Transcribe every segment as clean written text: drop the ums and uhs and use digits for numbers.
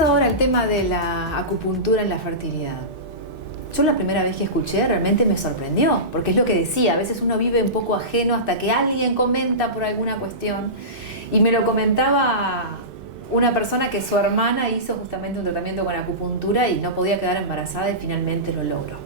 Trayendo ahora el tema de la acupuntura en la fertilidad. Yo la primera vez que escuché realmente me sorprendió, porque es lo que decía, a veces uno vive un poco ajeno hasta que alguien comenta por alguna cuestión. Y me lo comentaba una persona que su hermana hizo justamente un tratamiento con acupuntura y no podía quedar embarazada y finalmente lo logró.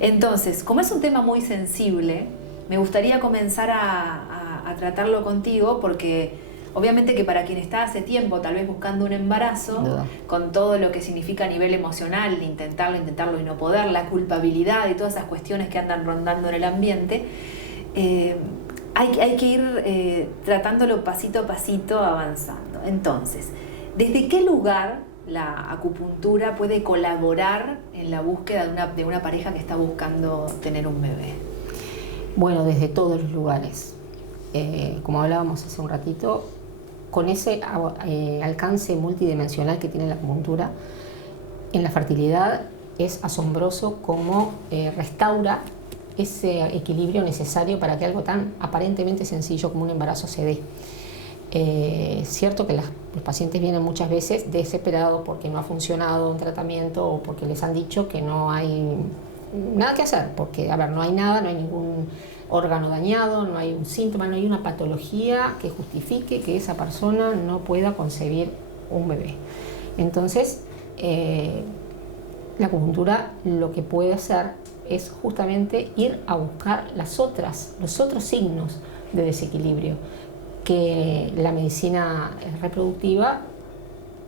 Entonces, como es un tema muy sensible, me gustaría comenzar a tratarlo contigo porque obviamente que para quien está hace tiempo tal vez buscando un embarazo, con todo lo que significa a nivel emocional, intentarlo y no poder, la culpabilidad y todas esas cuestiones que andan rondando en el ambiente, hay que ir tratándolo pasito a pasito, avanzando. Entonces, ¿desde qué lugar la acupuntura puede colaborar en la búsqueda de una pareja que está buscando tener un bebé? Bueno, desde todos los lugares. Como hablábamos hace un ratito, con ese alcance multidimensional que tiene la acupuntura, en la fertilidad es asombroso cómo restaura ese equilibrio necesario para que algo tan aparentemente sencillo como un embarazo se dé. Es cierto que los pacientes vienen muchas veces desesperados porque no ha funcionado un tratamiento o porque les han dicho que no hay nada que hacer, porque, a ver, no hay nada, no hay ningún órgano dañado, no hay un síntoma, no hay una patología que justifique que esa persona no pueda concebir un bebé. Entonces, la acupuntura lo que puede hacer es justamente ir a buscar los otros signos de desequilibrio que la medicina reproductiva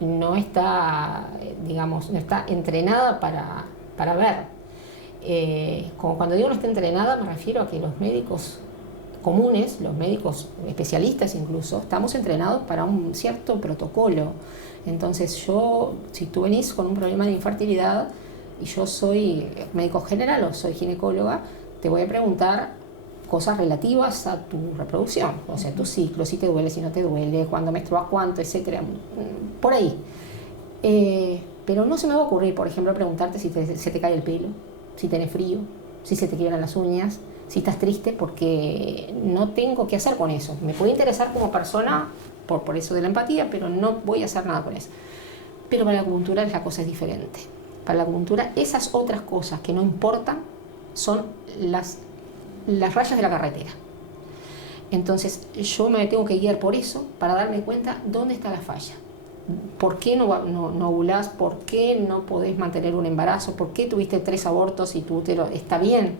no está, digamos, no está entrenada para ver. Como cuando digo no está entrenada, me refiero a que los médicos comunes, los médicos especialistas incluso, estamos entrenados para un cierto protocolo. Entonces si tú venís con un problema de infertilidad y yo soy médico general o soy ginecóloga, te voy a preguntar cosas relativas a tu reproducción, o sea, tu ciclo, si te duele, si no te duele, cuándo menstruas, cuánto, etcétera, por ahí. Pero no se me va a ocurrir, por ejemplo, preguntarte si se te cae el pelo, si tenés frío, si se te quiebran las uñas, si estás triste, porque no tengo que hacer con eso. Me puede interesar como persona por eso de la empatía, pero no voy a hacer nada con eso. Pero para la acupuntura la cosa es diferente. Para la acupuntura esas otras cosas que no importan son las rayas de la carretera. Entonces yo me tengo que guiar por eso para darme cuenta dónde está la falla. ¿Por qué no ovulás? ¿Por qué no podés mantener un embarazo? ¿Por qué tuviste 3 abortos y tu útero está bien?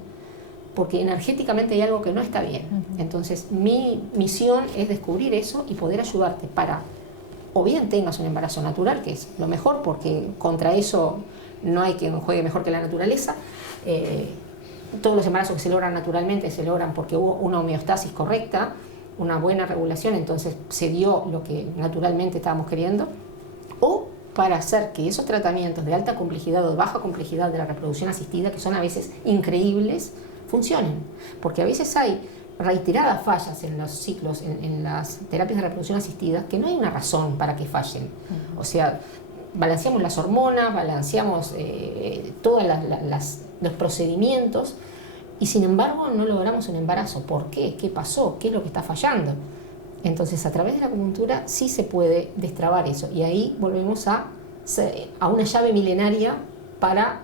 Porque energéticamente hay algo que no está bien. Entonces mi misión es descubrir eso y poder ayudarte para, o bien tengas un embarazo natural, que es lo mejor, porque contra eso no hay quien juegue mejor que la naturaleza. Todos los embarazos que se logran naturalmente se logran porque hubo una homeostasis correcta, una buena regulación, entonces se dio lo que naturalmente estábamos queriendo, o para hacer que esos tratamientos de alta complejidad o de baja complejidad de la reproducción asistida, que son a veces increíbles, funcionen. Porque a veces hay reiteradas fallas en los ciclos, en las terapias de reproducción asistida, que no hay una razón para que fallen. O sea, balanceamos las hormonas, balanceamos todos los procedimientos, y sin embargo no logramos un embarazo. ¿Por qué? ¿Qué pasó? ¿Qué es lo que está fallando? Entonces, a través de la acupuntura sí se puede destrabar eso. Y ahí volvemos a una llave milenaria para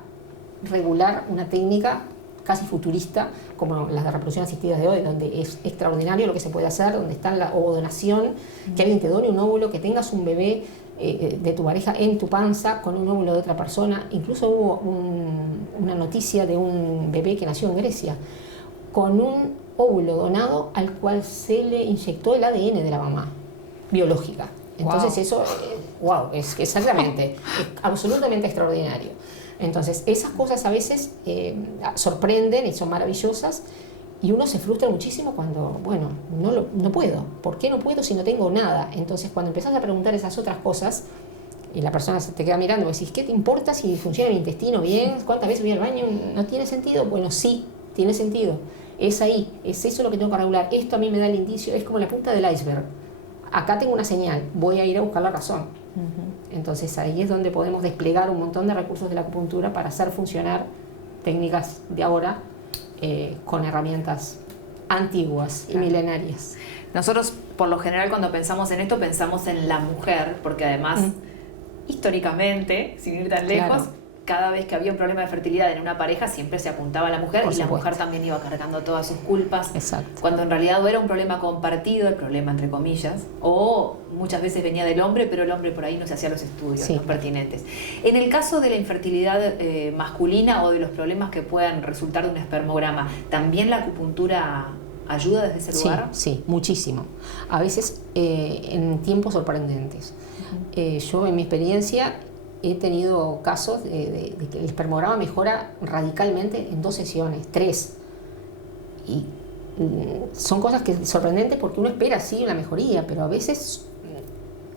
regular una técnica casi futurista, como las de reproducción asistida de hoy, donde es extraordinario lo que se puede hacer, donde está la ovodonación, que alguien te done un óvulo, que tengas un bebé de tu pareja en tu panza con un óvulo de otra persona. Incluso hubo una noticia de un bebé que nació en Grecia con un óvulo donado al cual se le inyectó el ADN de la mamá biológica. Entonces eso, es exactamente, es absolutamente extraordinario. Entonces esas cosas a veces sorprenden y son maravillosas, y uno se frustra muchísimo cuando, bueno, no puedo. ¿Por qué no puedo si no tengo nada? Entonces cuando empezás a preguntar esas otras cosas y la persona se te queda mirando y decís, ¿qué te importa si funciona el intestino bien? ¿Cuántas veces voy al baño? ¿No tiene sentido? Bueno, sí, tiene sentido. Es ahí, es eso lo que tengo que regular. Esto a mí me da el indicio, es como la punta del iceberg. Acá tengo una señal, voy a ir a buscar la razón. Entonces ahí es donde podemos desplegar un montón de recursos de la acupuntura para hacer funcionar técnicas de ahora con herramientas antiguas y milenarias. Nosotros, por lo general, cuando pensamos en esto, pensamos en la mujer, porque además históricamente, sin ir tan lejos, cada vez que había un problema de fertilidad en una pareja siempre se apuntaba a la mujer y la mujer también iba cargando todas sus culpas. Exacto. Cuando en realidad o era un problema compartido, el problema entre comillas, o muchas veces venía del hombre, pero el hombre por ahí no se hacía los estudios los pertinentes. En el caso de la infertilidad masculina o de los problemas que puedan resultar de un espermograma, ¿también la acupuntura ayuda desde ese lugar? Sí, muchísimo. A veces en tiempos sorprendentes. Yo en mi experiencia he tenido casos de que el espermograma mejora radicalmente en 2 sesiones, 3. Y son cosas que sorprendentes porque uno espera sí una mejoría, pero a veces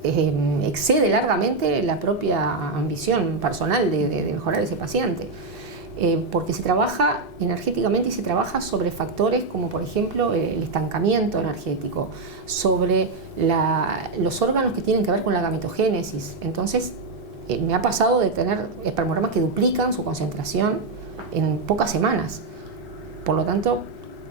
excede largamente la propia ambición personal de mejorar ese paciente. Porque se trabaja energéticamente y se trabaja sobre factores como por ejemplo el estancamiento energético, sobre los órganos que tienen que ver con la gametogénesis. Entonces me ha pasado de tener espermogramas que duplican su concentración en pocas semanas. Por lo tanto,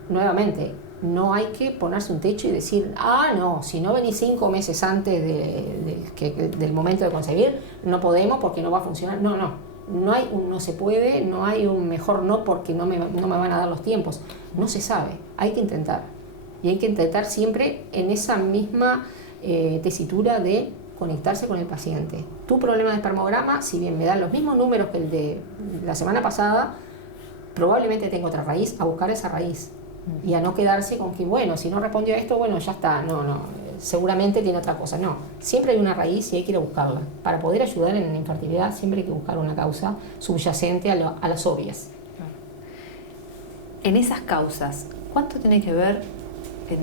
nuevamente, no hay que ponerse un techo y decir, no, si no venís 5 meses antes del momento de concebir, no podemos porque no va a funcionar. No hay un no se puede, no hay un mejor no porque no me van a dar los tiempos. No se sabe, hay que intentar. Y hay que intentar siempre en esa misma tesitura de conectarse con el paciente. Tu problema de espermograma, si bien me dan los mismos números que el de la semana pasada, probablemente tengo otra raíz, a buscar esa raíz. Y a no quedarse con que, bueno, si no respondió a esto, bueno, ya está. No, seguramente tiene otra cosa. No, siempre hay una raíz y hay que ir a buscarla. Para poder ayudar en la infertilidad siempre hay que buscar una causa subyacente a las obvias. En esas causas, ¿cuánto tiene que ver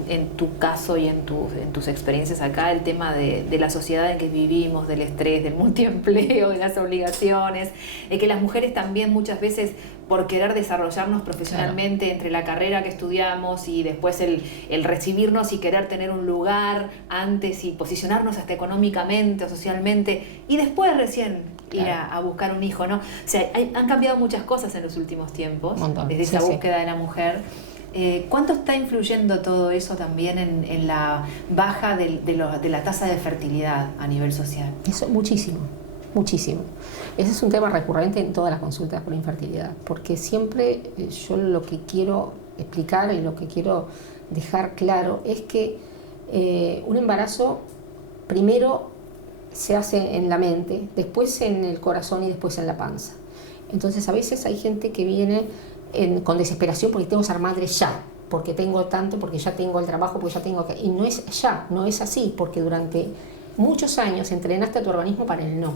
en tu caso y en tus experiencias acá el tema de la sociedad en que vivimos, del estrés, del multiempleo, de las obligaciones, que las mujeres también muchas veces por querer desarrollarnos profesionalmente entre la carrera que estudiamos y después el recibirnos y querer tener un lugar antes y posicionarnos hasta económicamente o socialmente y después recién ir a buscar un hijo, ¿no? O sea, han cambiado muchas cosas en los últimos tiempos, desde esa búsqueda de la mujer. ¿Cuánto está influyendo todo eso también en la baja de la tasa de fertilidad a nivel social? Eso, muchísimo. Ese es un tema recurrente en todas las consultas por infertilidad, porque siempre yo lo que quiero explicar y lo que quiero dejar claro es que un embarazo primero se hace en la mente, después en el corazón y después en la panza. Entonces a veces hay gente que viene con desesperación porque tengo que ser madre ya, porque tengo tanto, porque ya tengo el trabajo, porque ya tengo que... Y no es ya, no es así, porque durante muchos años entrenaste a tu organismo para el no.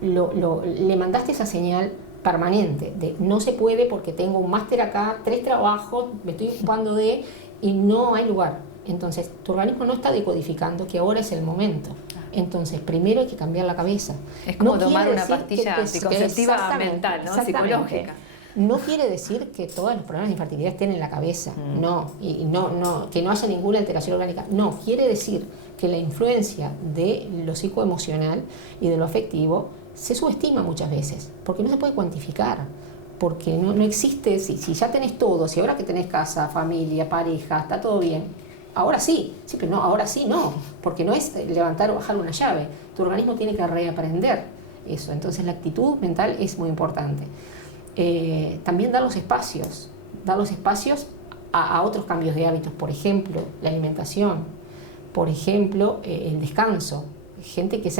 Le mandaste esa señal permanente de no se puede porque tengo un máster acá, 3 trabajos, me estoy ocupando de... y no hay lugar. Entonces tu organismo no está decodificando que ahora es el momento. Entonces primero hay que cambiar la cabeza. Es como tomar una pastilla anticonceptiva mental, ¿no? Psicológica. No quiere decir que todos los problemas de infertilidad estén en la cabeza, no, que no haya ninguna alteración orgánica. No, quiere decir que la influencia de lo psicoemocional y de lo afectivo se subestima muchas veces, porque no se puede cuantificar, porque no existe, si ya tenés todo, si ahora que tenés casa, familia, pareja, está todo bien, ahora sí, pero no, ahora sí no, porque no es levantar o bajar una llave, tu organismo tiene que reaprender eso, entonces la actitud mental es muy importante. También dar los espacios a otros cambios de hábitos, por ejemplo, la alimentación, por ejemplo, el descanso. Gente que,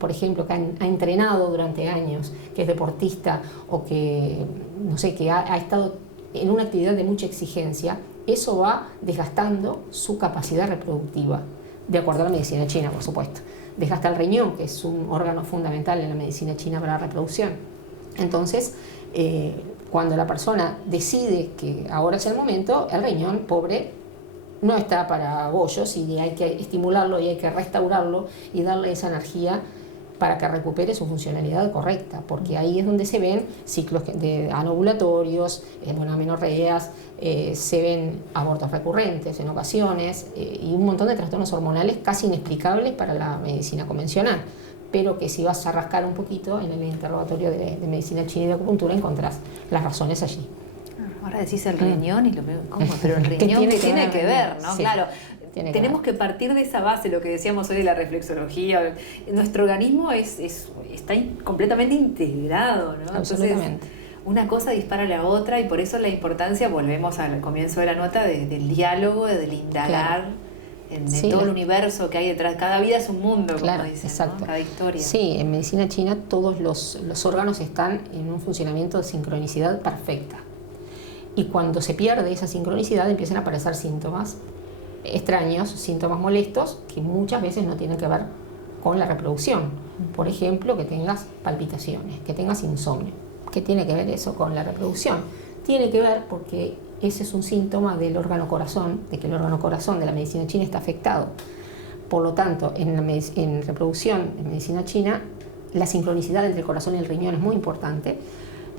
por ejemplo, que ha entrenado durante años, que es deportista o que, no sé, que ha estado en una actividad de mucha exigencia, eso va desgastando su capacidad reproductiva, de acuerdo a la medicina china, por supuesto. Desgasta el riñón, que es un órgano fundamental en la medicina china para la reproducción. Entonces, cuando la persona decide que ahora es el momento, el riñón, pobre, no está para bollos y hay que estimularlo y hay que restaurarlo y darle esa energía para que recupere su funcionalidad correcta, porque ahí es donde se ven ciclos de anovulatorios, amenorreas, se ven abortos recurrentes en ocasiones y un montón de trastornos hormonales casi inexplicables para la medicina convencional, pero que si vas a rascar un poquito en el interrogatorio de medicina china y de acupuntura encontrás las razones allí. Ahora decís el riñón y lo veo, ¿cómo? Pero el riñón que tiene que ver, ¿no? Sí. Claro, Tenemos que partir de esa base, lo que decíamos hoy de la reflexología. Nuestro organismo está completamente integrado, ¿no? Absolutamente. Entonces, una cosa dispara a la otra y por eso la importancia, volvemos al comienzo de la nota, del diálogo, del indagar en todo el universo que hay detrás. Cada vida es un mundo, como dicen, exacto. ¿no? Cada historia. Sí, en medicina china todos los órganos están en un funcionamiento de sincronicidad perfecta. Y cuando se pierde esa sincronicidad empiezan a aparecer síntomas extraños, síntomas molestos, que muchas veces no tienen que ver con la reproducción. Por ejemplo, que tengas palpitaciones, que tengas insomnio. ¿Qué tiene que ver eso con la reproducción? Tiene que ver porque ese es un síntoma del órgano corazón, de que el órgano corazón de la medicina china está afectado. Por lo tanto, en reproducción, en medicina china, la sincronicidad entre el corazón y el riñón es muy importante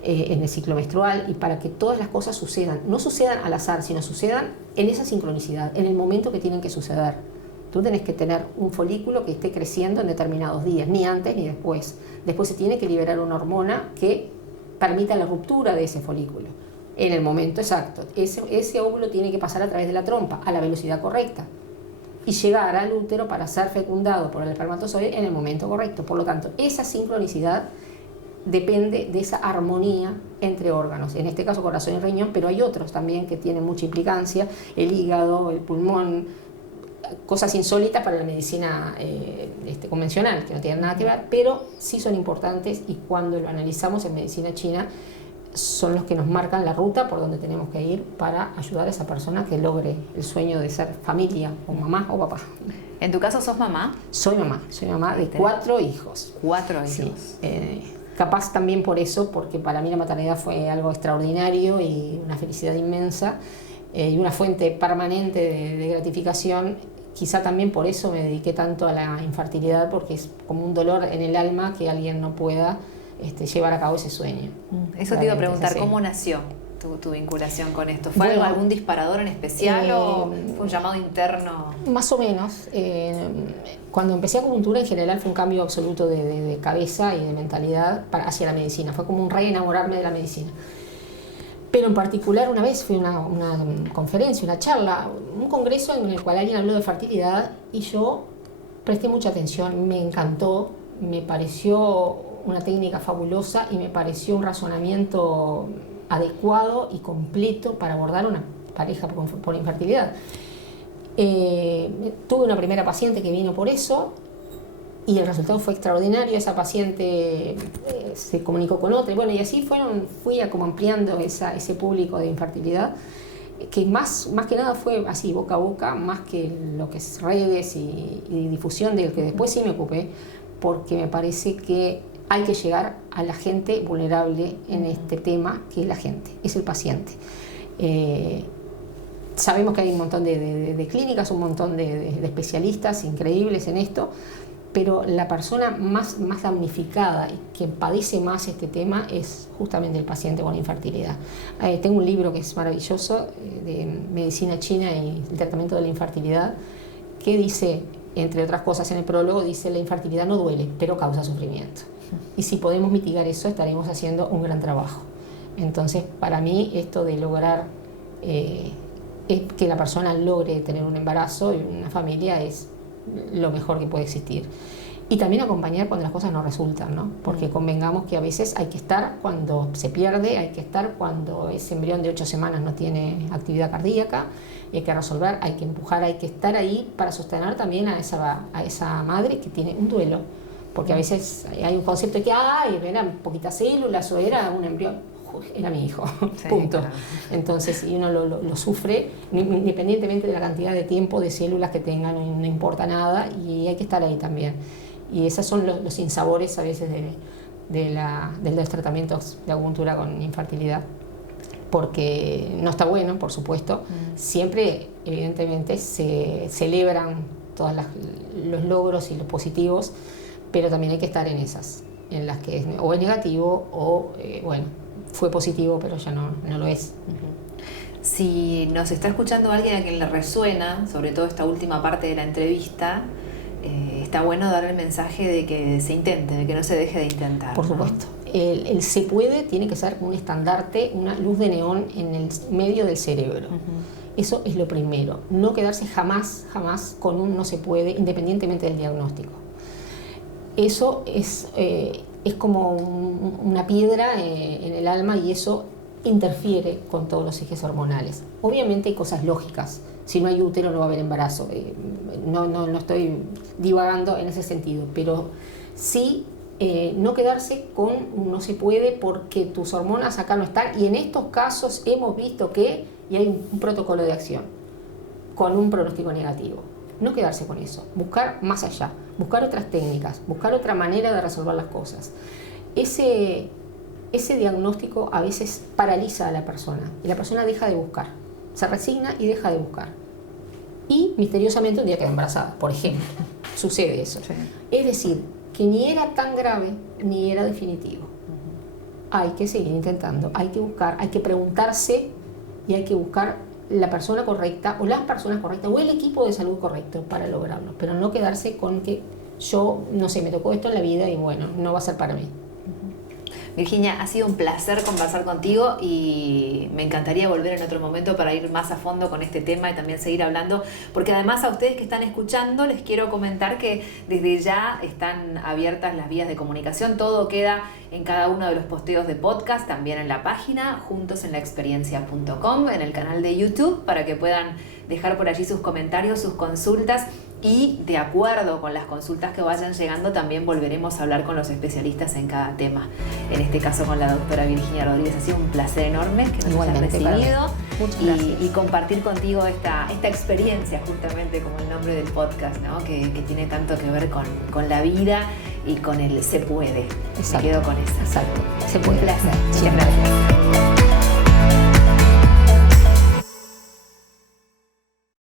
en el ciclo menstrual, y para que todas las cosas sucedan, no sucedan al azar, sino sucedan en esa sincronicidad, en el momento que tienen que suceder. Tú tenés que tener un folículo que esté creciendo en determinados días, ni antes ni después. Después se tiene que liberar una hormona que permita la ruptura de ese folículo en el momento exacto. Ese óvulo tiene que pasar a través de la trompa a la velocidad correcta y llegar al útero para ser fecundado por el espermatozoide en el momento correcto. Por lo tanto, esa sincronicidad depende de esa armonía entre órganos, en este caso corazón y riñón, pero hay otros también que tienen mucha implicancia, el hígado, el pulmón, cosas insólitas para la medicina convencional, que no tienen nada que ver, pero sí son importantes, y cuando lo analizamos en medicina china son los que nos marcan la ruta por donde tenemos que ir para ayudar a esa persona que logre el sueño de ser familia, o mamá o papá. ¿En tu caso sos mamá? Soy mamá de 4 hijos. 4 hijos. Sí, capaz también por eso, porque para mí la maternidad fue algo extraordinario y una felicidad inmensa, y una fuente permanente de gratificación. Quizá también por eso me dediqué tanto a la infertilidad, porque es como un dolor en el alma que alguien no pueda llevar a cabo ese sueño. Eso te iba a preguntar, ¿cómo nació tu vinculación con esto? ¿Fue algún disparador en especial o fue un llamado interno? Más o menos. Cuando empecé acupuntura, en general fue un cambio absoluto de cabeza y de mentalidad hacia la medicina. Fue como un reenamorarme de la medicina. Pero en particular una vez fui a una conferencia, una charla, un congreso en el cual alguien habló de fertilidad y yo presté mucha atención, me encantó, me pareció una técnica fabulosa y me pareció un razonamiento adecuado y completo para abordar una pareja por infertilidad. Tuve una primera paciente que vino por eso y el resultado fue extraordinario. Esa paciente se comunicó con otra y bueno, y así fui como ampliando ese público de infertilidad, que más que nada fue así boca a boca, más que lo que es redes y difusión, del que después sí me ocupé, porque me parece que hay que llegar a la gente vulnerable en este tema, que es la gente, es el paciente. Sabemos que hay un montón de clínicas, un montón de especialistas increíbles en esto, pero la persona más damnificada y que padece más este tema es justamente el paciente con infertilidad. Tengo un libro que es maravilloso, de medicina china y el tratamiento de la infertilidad, que dice, entre otras cosas en el prólogo, dice: la infertilidad no duele, pero causa sufrimiento. Y si podemos mitigar eso, estaremos haciendo un gran trabajo. Entonces, para mí, esto de lograr que la persona logre tener un embarazo y una familia es lo mejor que puede existir. Y también acompañar cuando las cosas no resultan, ¿no? Porque convengamos que a veces hay que estar cuando se pierde, hay que estar cuando ese embrión de 8 semanas no tiene actividad cardíaca, y hay que resolver, hay que empujar, hay que estar ahí para sostener también a esa madre que tiene un duelo. Porque a veces hay un concepto de que eran poquitas células o era un embrión. Era mi hijo, sí, punto. Claro. Entonces, y uno lo sufre independientemente de la cantidad de tiempo de células que tengan, no importa nada, y hay que estar ahí también. Y esos son los sinsabores a veces de los tratamientos de acupuntura con infertilidad, porque no está bueno, por supuesto. Siempre, evidentemente, se celebran todos los logros y los positivos, pero también hay que estar en esas, en las que o es negativo o, fue positivo, pero ya no lo es. Si nos está escuchando alguien a quien le resuena, sobre todo esta última parte de la entrevista, está bueno dar el mensaje de que se intente, de que no se deje de intentar. Por supuesto. el se puede tiene que ser un estandarte, una luz de neón en el medio del cerebro. Eso es lo primero. No quedarse jamás con un no se puede, independientemente del diagnóstico. Eso es como una piedra en el alma y eso interfiere con todos los ejes hormonales. Obviamente hay cosas lógicas. Si no hay útero no va a haber embarazo. No estoy divagando en ese sentido, pero sí no quedarse con un no se puede porque tus hormonas acá no están, y en estos casos hemos visto que y hay un protocolo de acción con un pronóstico negativo. No quedarse con eso, buscar más allá, buscar otras técnicas, buscar otra manera de resolver las cosas. Ese diagnóstico a veces paraliza a la persona y la persona deja de buscar, se resigna y deja de buscar. Y misteriosamente un día queda embarazada, por ejemplo. Sucede eso. Sí. Es decir, que ni era tan grave ni era definitivo. Hay que seguir intentando, hay que buscar, hay que preguntarse y hay que buscar la persona correcta o las personas correctas o el equipo de salud correcto para lograrlo, pero no quedarse con que yo, no sé, me tocó esto en la vida y bueno, no va a ser para mí. Virginia, ha sido un placer conversar contigo y me encantaría volver en otro momento para ir más a fondo con este tema y también seguir hablando, porque además a ustedes que están escuchando les quiero comentar que desde ya están abiertas las vías de comunicación. Todo queda en cada uno de los posteos de podcast, también en la página juntosenlaexperiencia.com, en el canal de YouTube, para que puedan dejar por allí sus comentarios, sus consultas. Y de acuerdo con las consultas que vayan llegando, también volveremos a hablar con los especialistas en cada tema. En este caso con la doctora Virginia Rodríguez. Ha sido un placer enorme que nos hayas recibido y compartir contigo esta experiencia, justamente como el nombre del podcast, ¿no? que tiene tanto que ver con la vida y con el se puede. Exacto. Me quedo con eso. Exacto. Se puede. Un placer. Muchas gracias.